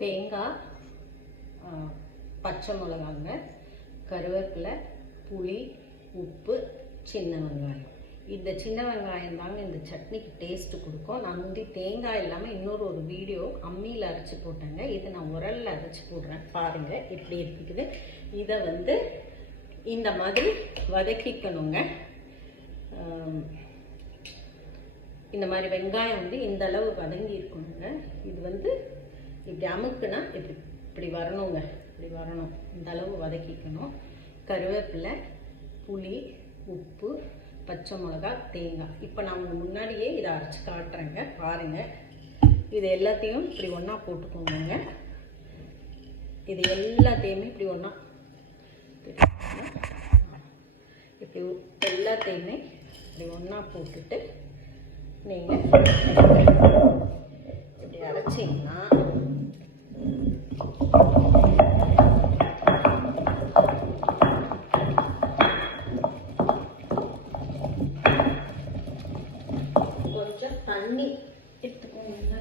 தேங்காய், பச்சை மிளகாங்க, கருவேப்பிலை, புளி, உப்பு, சின்ன வெங்காயம். இந்த சின்ன வெங்காயம் தாங்க இந்த சட்னிக்கு டேஸ்ட்டு கொடுக்கும். நான் முந்தி தேங்காய் இல்லாமல் இன்னொரு வீடியோ அம்மியில் அரைச்சி போட்டேங்க. இது நான் உரலில் அரைச்சி போடுறேன், பாருங்கள் எப்படி இருக்குது. இதை இந்த மாதிரி வதக்கிக்கணுங்க. இந்த மாதிரி வெங்காயம் இந்த அளவு வதங்கி இருக்கணுங்க. இது இப்படி அமுக்குனா இப்படி வரணுங்க, இப்படி வரணும். இந்த அளவு வதக்கிக்கணும். கருவேப்பிலை, புளி, உப்பு, பச்சை மிளகா, தேங்காய். இப்போ நான் உங்கள் முன்னாடியே இதை அரைச்சி காட்டுறேங்க, பாருங்கள். இது எல்லாத்தையும் இப்படி ஒன்றா போட்டுக்கோங்க. இது எல்லாத்தையுமே இப்படி ஒன்றா இப்படி எல்லாத்தையுமே இப்படி ஒன்றா போட்டுட்டு நீங்கள் இப்படி அரைச்சிங்கன்னா கொஞ்சம் தண்ணி எடுத்துக்கோங்க.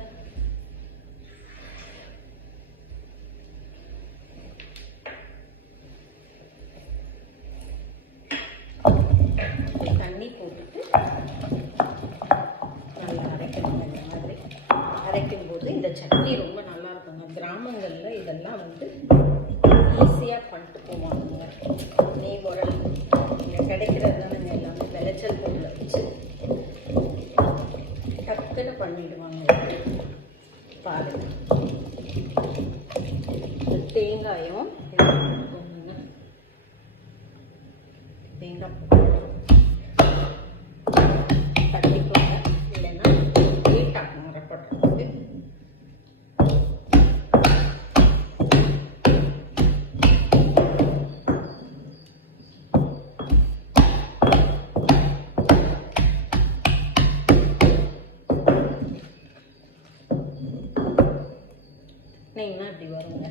தண்ணி போட்டுட்டு நல்லா அரைக்கணும். இந்த மாதிரி அரைக்கும்போது இந்த சட்னி ரொம்ப நல்லா இருக்குங்க. கிராமங்களில் இதெல்லாம் ஈஸியாக பண்ணிட்டு போவாங்க. நெய் உரல் இங்கே கிடைக்கிறது தானே, எல்லாமே விளைச்சல் பொருளை வச்சு டக்குன்னு பண்ணிடுவாங்க. பாருங்கள், தேங்காயும் தேங்காய் தட்டிக்கோங்க, இல்லைன்னா லேட்டாகும் அரைப்படுறதுக்கு. நெய்னா இப்படி வருங்க.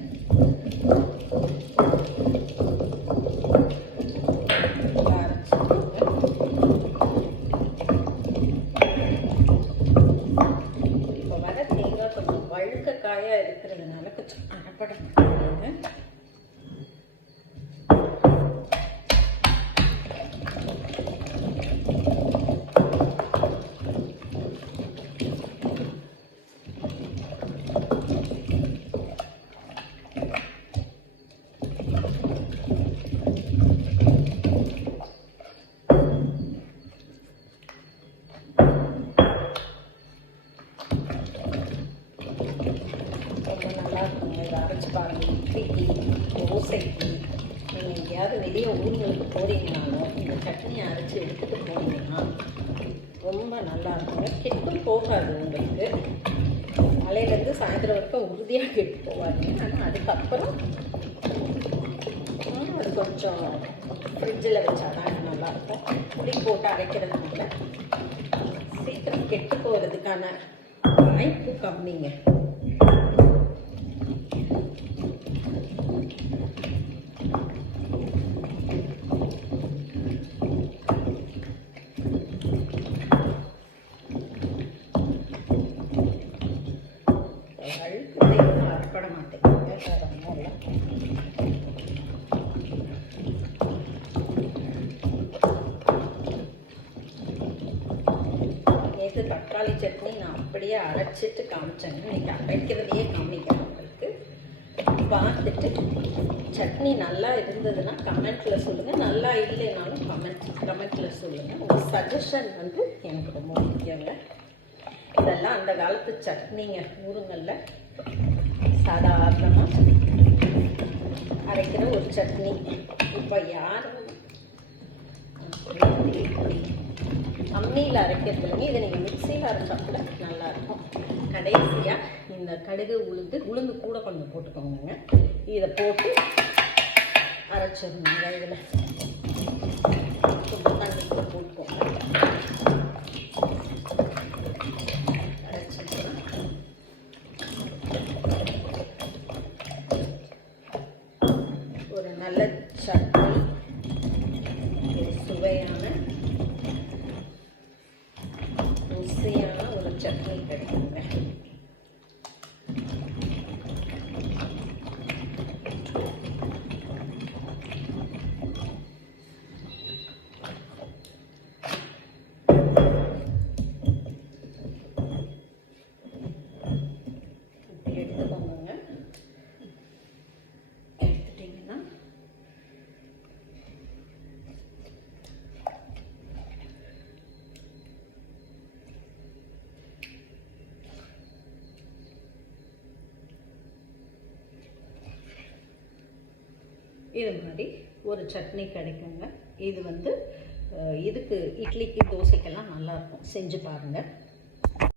இப்போ வர தேங்காய் கொஞ்சம் வழுக்கக்காயாக இருக்கிறதுனால கொஞ்சம் அரைப்பட மாட்டாங்க. அரைச்சி பாருங்கள். இட்லிக்கு, தோசைக்கு, நீங்கள் எங்கேயாவது வெளியே ஊர்களுக்கு போகிறீங்கனாலும் இந்த சட்னியை அரைச்சி எடுத்துகிட்டு போனீங்கன்னா ரொம்ப நல்லா இருக்குங்க. கெட்டும் போகாது உங்களுக்கு. காலையிலேருந்து சாயந்தரம் வரைக்கும் உறுதியாக கெட்டு போவாங்க. ஆனால் அதுக்கப்புறம் அது கொஞ்சம் ஃப்ரிட்ஜில் வச்சாதான் நல்லாயிருக்கும். புளி போட்டு அரைக்கிறதுனால சீக்கிரம் கெட்டு போகிறதுக்கான வாய்ப்பு கம்மிங்க. அரைப்பட மாட்டேங்குது. நேற்று தக்காளி சட்னி நான் அப்படியே அரைச்சிட்டு காமிச்சேங்க. இன்னைக்கு அரைக்கிறதையே காமிக்கிறேன் உங்களுக்கு. பார்த்துட்டு சட்னி நல்லா இருந்ததுன்னா கமெண்ட்டில் சொல்லுங்கள், நல்லா இல்லைனாலும் கமெண்ட்டில் சொல்லுங்கள். உங்கள் சஜஷன் எனக்கு ரொம்ப முக்கியங்க. இதெல்லாம் அந்த காலத்து சட்னிங்க. ஊருங்களில் சாதாரணமாக அரைக்கிற ஒரு சட்னி. இப்போ யாரும் அம்மியில் அரைக்கிறது இல்லைங்க. இதை நீங்கள் மிக்சியில் அரைச்சாப்புல நல்லாயிருக்கும். கடைசியாக இந்த கடுகு, உளுந்து கூட கொஞ்சம் போட்டுக்கோங்க. இதை போட்டு அரைச்சிடணுங்க. இதில் கொஞ்சம் தண்ணி கூட போட்டுக்கோங்க. ஒரு நல்ல சட்னி, சுவையான ருசியான ஒரு சட்னி கிடைக்குங்க. இது மாதிரி ஒரு சட்னி கிடைக்குங்க. இது வந்து இதுக்கு இட்லிக்கு தோசைக்கெல்லாம் நல்லாயிருக்கும், செஞ்சு பாருங்கள்.